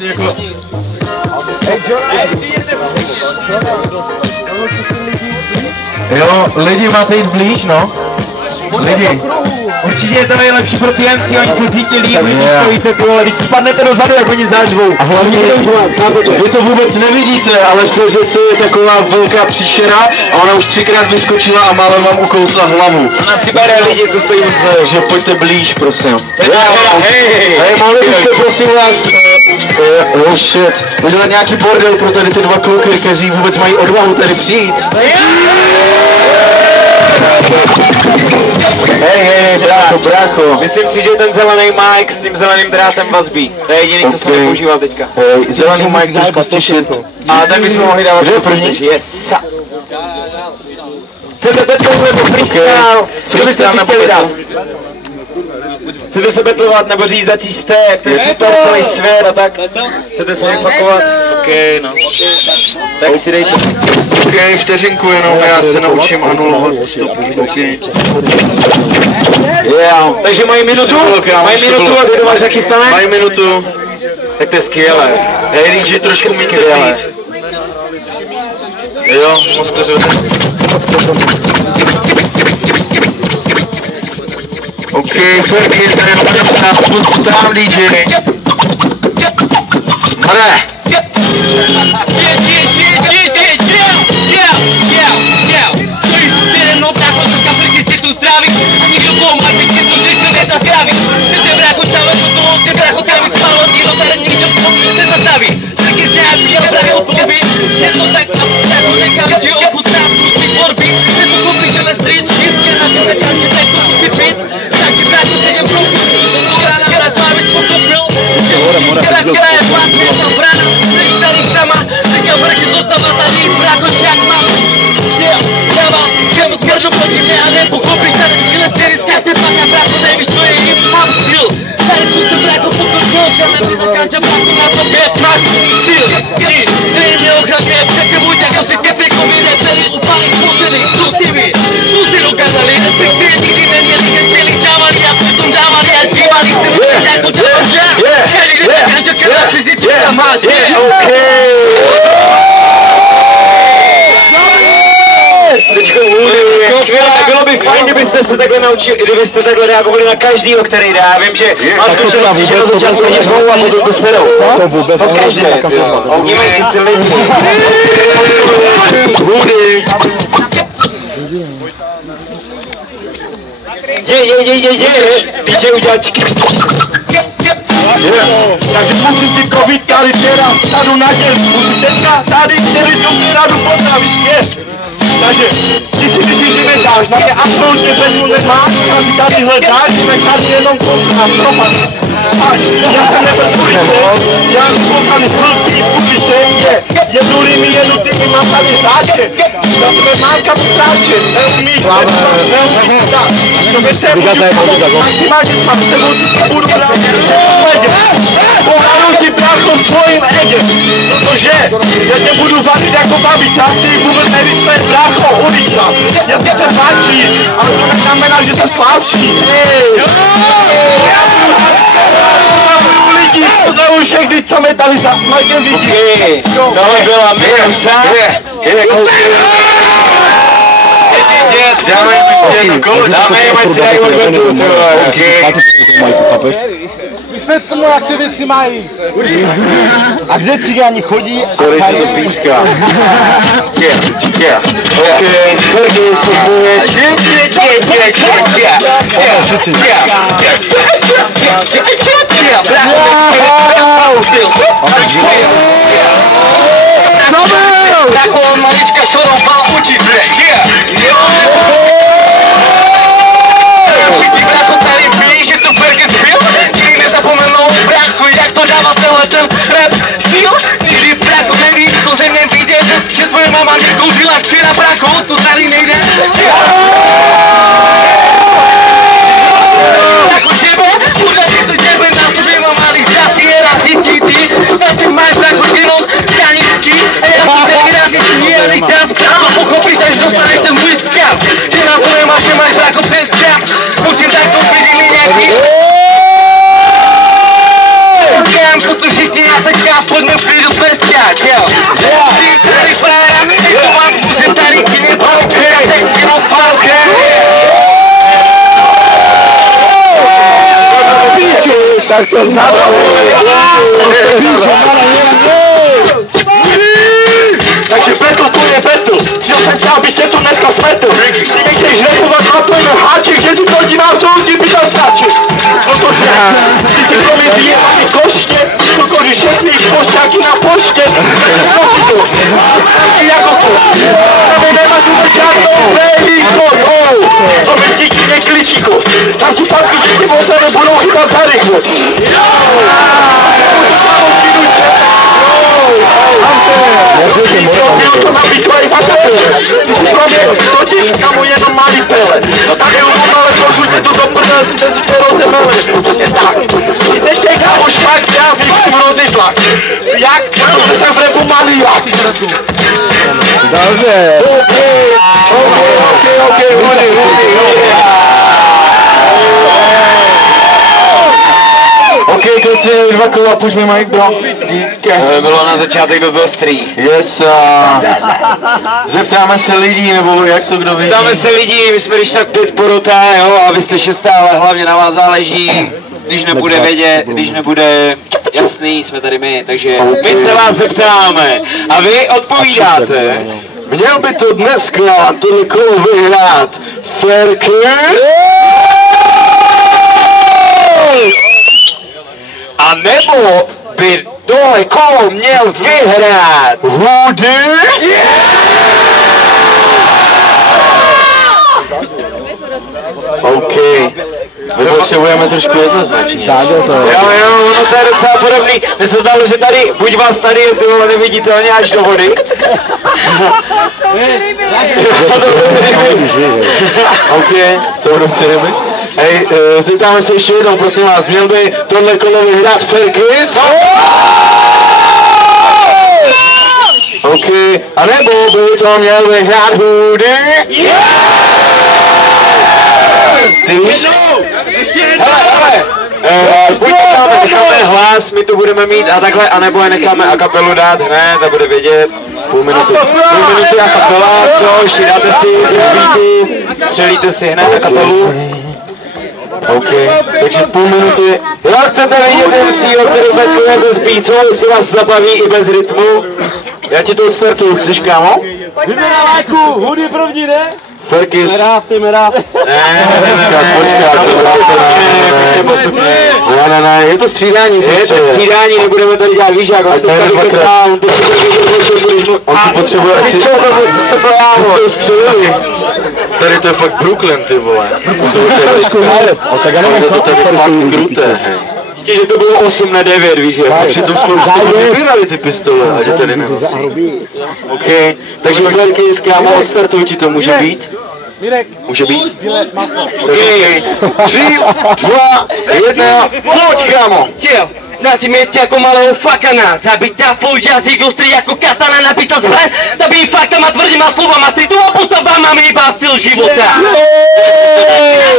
Jako... Jo, lidi máte jít blíž, no. Lidi. Určitě je to nejlepší pro TMC, oni se cítí líp, když stojíte, ty vole, když spadnete dozadu, jak oni zářvou. A hlavně, vy to vůbec nevidíte, ale v té řece je taková velká příšera a ona už 3krát vyskočila a málem vám ukousla hlavu. Ona si bere lidi, co stojí v že pojďte blíž, prosím. Hej, mohli byste, prosím vás, oh shit, udělat nějaký bordel pro tady ty dva kluky, kteří vůbec mají odvahu tady přijít. Hej, brácho. Myslím si, že ten zelený Mike s tím zeleným drátem vazbí. To je jediný, co jsem nepoužíval teďka. Zelený Mike trošku stišit. A tak bychom mohli dávat první. Yes. Chcete betlovat nebo freestyle? Co byste si chtěli dát? Chcete se betlovat nebo říct, dací jste, to je super, celý svět a tak? Chcete se vyfakovat? OK, no. Tak si dejte. OK, vteřinku jenom, já se naučím anulovat stopky, OK. Yeah. Takže mají minutu a ty máš taky stane? Mají minutu. Tak to je skvělé. Hej, DJ trošku mi trpí. Jo, moc to řvete. OK, Fergie, se tam DJ. Mare! Bylo by fajn, kdybyste se takhle naučili, kdybyste takhle reagovali na každýho, který dá. Já vím, že má zkušenosti, že to čas lidi řvou a potom to serou. To vůbec každé. Oni mají ty lidi. Hudy. DJ udělal čiky. Takže musím ty kovit tady teda, tady na děl, musím teďka tady, který tu radu potravíš, takže ty si myslíš, že nedáš, na mě absolutně bezmu nemáš, a ty tady hledáš, tak tady jenom propad. Já jsem nebyl ulice, já jsem tady blbý ulice, jednuli mi jednotými mám tady záče, já jsem mámka psáče, neumíš, tak, to by se můžu maximálně s mám sebou, ty se budu brát, pohranu si brácho v tvojím edě, protože já tě budu vadit jako babiča, ty vůbec nevíš, co je brácho, ulica, já se páčí, ale to neznamená, že jsem slabší, to už všechny, co mě tady za Mikem vidí. Tohle byla mince. Dáme jim, ať si dají odvetu. Vysvět tomu, jak se věci mají. A kde cigáni chodí? Sorry, že to píská. OK, Fergie se boje. Taková malička šoroupala oči, všichni brácho tady ví, že to Fergie zbyl. Nikdy nezapomenou brácho, jak to dává tenhle ten rap styl. Nikdy brácho neví, co ze mě vyjde, že tvoje mama mě kouřila včera brácho, to tady nejde. Jako těbe, udělej to těbe, na tobě mám malý časy, je razící ty. Já si máš brácho jenom staničky, já si tady razící měli dance, brácho pochopíš, až dostaneš ten můj vzkaz. Že na to nemáš, že máš brácho přes vzkaz. Musím tak to vidět mi nějaký. Vzkám, co tu všichni a teďka pojďme v klidu peskát, jo. Ty tady frárami, to vám může tady kyně brouky, a sekinu svalky. Tak to takže Betl, to je Betl. Chtěl jsem tě, abych tě tu dneska smetl. Ty nechceš repovat na tvojím háček, že si proti nás soudí by to stačil. Protože ty si kromě vyjebaný koště, to koří všechny pošťáky na poště. Taky jako to. Tady nemáš vůbec žádnou velikost. To mi díky nekličíkost. Tam ti fakt, že ty motory budou chytat za rychlost. To má být tvoje fasaty. Ty si pro mě totiž kamo jenom malý pele. No tady umím, ale trošku tě tu do prdele, si ten tě rozemele. Přesně tak. Ty nechtej kamo šmak, já vím, rodný tlak. Jak? Protože jsem v repu malý já. Dobře. OK, kluci, 2 kola, půjďme Mike, bro. Díky. Bylo na začátek dost ostrý. Yes, zeptáme se lidí, nebo jak to kdo ví? Ptáme se lidí, my jsme když tak 5 porota, jo, a vy jste 6, ale hlavně na vás záleží. Když nebude vědět, když nebude jasný, jsme tady my, takže my se vás zeptáme a vy odpovídáte. Měl by to dneska tohle kolo vyhrát Ferky? A nebo by tohle kolo měl vyhrát Rudy? OK. My potřebujeme trošku jednoznačně. Jo, ono to je docela podobný. Mně se zdalo, že tady, buď vás tady je tyhle neviditelně až do vody. OK, to budou ty ryby. Hej, zeptáme se ještě jednou, prosím vás, měl by tohle kolo vyhrát Ferkis? OK, a nebo by to měl vyhrát Hudy? Ty víš? Hele, buď necháme hlas, my to budeme mít a takhle, anebo je necháme a kapelu dát hned a bude vědět. Půl minuty a kapela, což dáte si beaty, střelíte si hned a kapelu. OK, takže půl minuty. Jo, chcete vidět MC, o který betuje bez beatu, jestli vás zabaví i bez rytmu? Já ti to odstartuju, chceš kámo? Jde na lajku, Hudy první, ne? Ferkis. Meráv. Počkat, ne, je to střídání. Je to střídání, nebudeme tady dělat, víš jak, vlastně tady kecám, on si potřebuje, co se projávalo, to střelili. Tady to je fakt Brooklyn, ty vole. Tak já nevím, to tady fakt kruté. Ještě, že to bylo 8-9, víš jak. A přitom jsme už vybírali ty pistole a že tady nenosí. OK, takže Ferkis, kámo, odstartuj ti to, může být? Může být? OK, 3, 2, 1, pojď kámo! Čil, znáš mě jako malého fakana, zabít tafou jazyk ostrý jako katana, nabita zbraň, zabít faktama, tvrdýma slovama, stritová postava, mám iba styl života.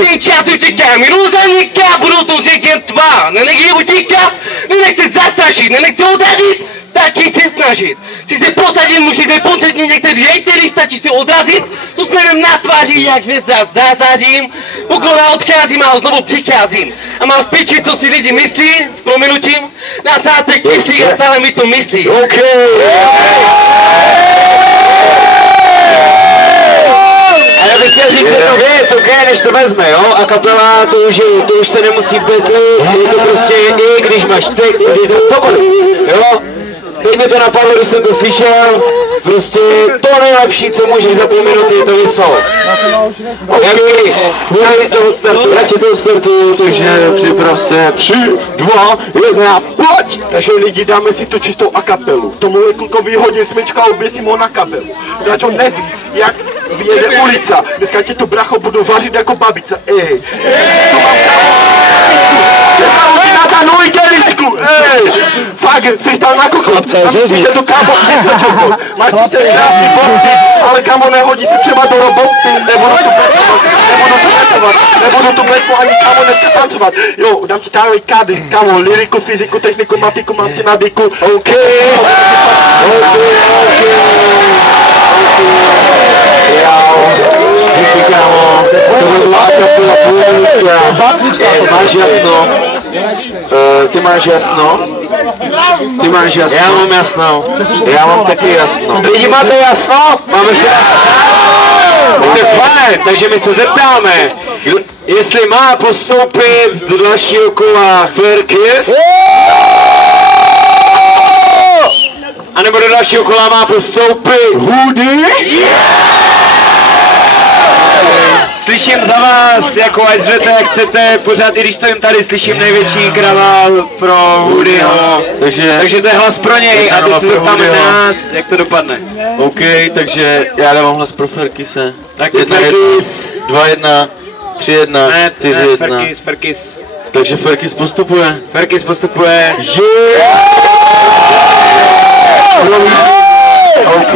Ty čas utíká, minul zaniká, budoucnost je jen tvá, nenech je utíkat, nenech se zastrašit, nenech se odradit, stačí se snažit. Chci se prosadit, můžete pocitně někteří hejtery, stačí se odrazit, s úsměvem na tváři, jak hvězda zazářím, poklona odcházím a znovu přicházím. A mám v piči, co si lidi myslí, s prominutím, na sátek myslí a stále mi to myslí. OK! A já bych chtěl říct jednu věc, OK, než to vezme, jo? A kapela, to už se nemusí betlit, je to prostě i když máš text, je to cokoliv, jo? Teď mi to napadlo, když jsem to slyšel, prostě to nejlepší, co můžeš za půl minuty, je to vyslovo. Já ti to odstartuju, takže připrav se. 3, 2, 1, pojď! Takže lidi, dáme si tu čistou a kapelu. Tomuhle klukovi hodně smyčka a oběsím ho na kabelu. Když on neví, jak vyjede ulica, dneska ti to bracho budu vařit jako babice. Ej, to mám kámo. Já mám na ta nujte risku. tu, fakt, jsi tam nakokot. A myslíte to, kámo, nezačal to. Máš sice krásný boty, ale kámo, nehodí se třeba do roboty, nebudu tu pracovat, nebudu tu metku ani kámo dneska tancovat. Jo, dám ti tady kády, kámo, lyriku, fyziku, techniku, matiku, mám ti na diku. OK. Díky, kámo. To by byla kapela půlnička. Máš jasno? Ty máš jasno? Ty máš jasno? Já mám jasno. Já mám taky jasno. Lidi, máte jasno? Máme si jasno? Tak fajn, takže my se zeptáme, jestli má postoupit do dalšího kola Ferkis? A nebo do dalšího kola má postoupit Hoody? Slyším za vás, jako ať řete, jak chcete, pořád, i když stojím tady, slyším největší kravál pro Hoodyho. Takže to je hlas pro něj a teď se zeptáme nás, jak to dopadne. OK, takže já dávám hlas pro Ferkise. Tak Ferkis. 2-1, 3-1, 4-1. Ferkis. Takže Ferkis postupuje. Ferkis postupuje. OK.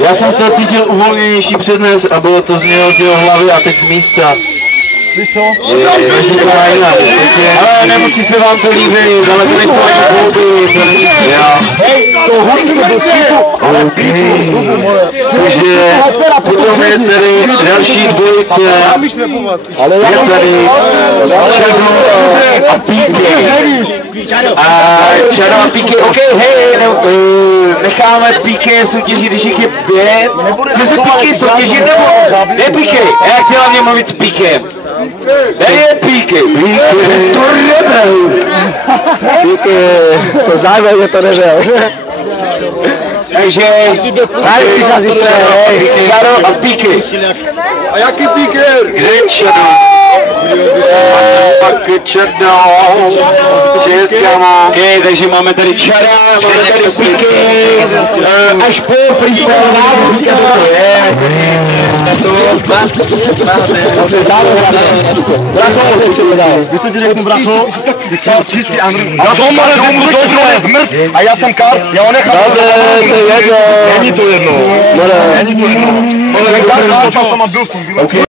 Já jsem z toho cítil uvolněnější přednes a bylo to z jeho hlavy a teď z místa. Víš co? Ale nemusí se vám to líbit, ale to nejsou ani volby, Hej, to hudí do píču. takže potom je tady další dvojice, je tady Čado a Píky. A Čado a Píky, OK, hej, necháme Píky soutěžit, když jich je 5. Chce se Píky soutěžit nebo? Ne Píky, já chci hlavně mluvit s Píkem. Kde je Píky? Píky, to rebel. Píky, to zároveň to nevěl. Takže tady přicházíte, Čado a Píky. A jaký Píker? Kde je Čado? Pak Čado. Čest, kámo. OK, takže máme tady Čada, máme tady Píky. Až po freestyle návodí, to je. Víš, co ti řeknu, bracho? Ty jsi čistý underground. A doma je zmrt a já jsem kar, já ho nechám. Není to jedno. Není to jedno. Ale jak to má byl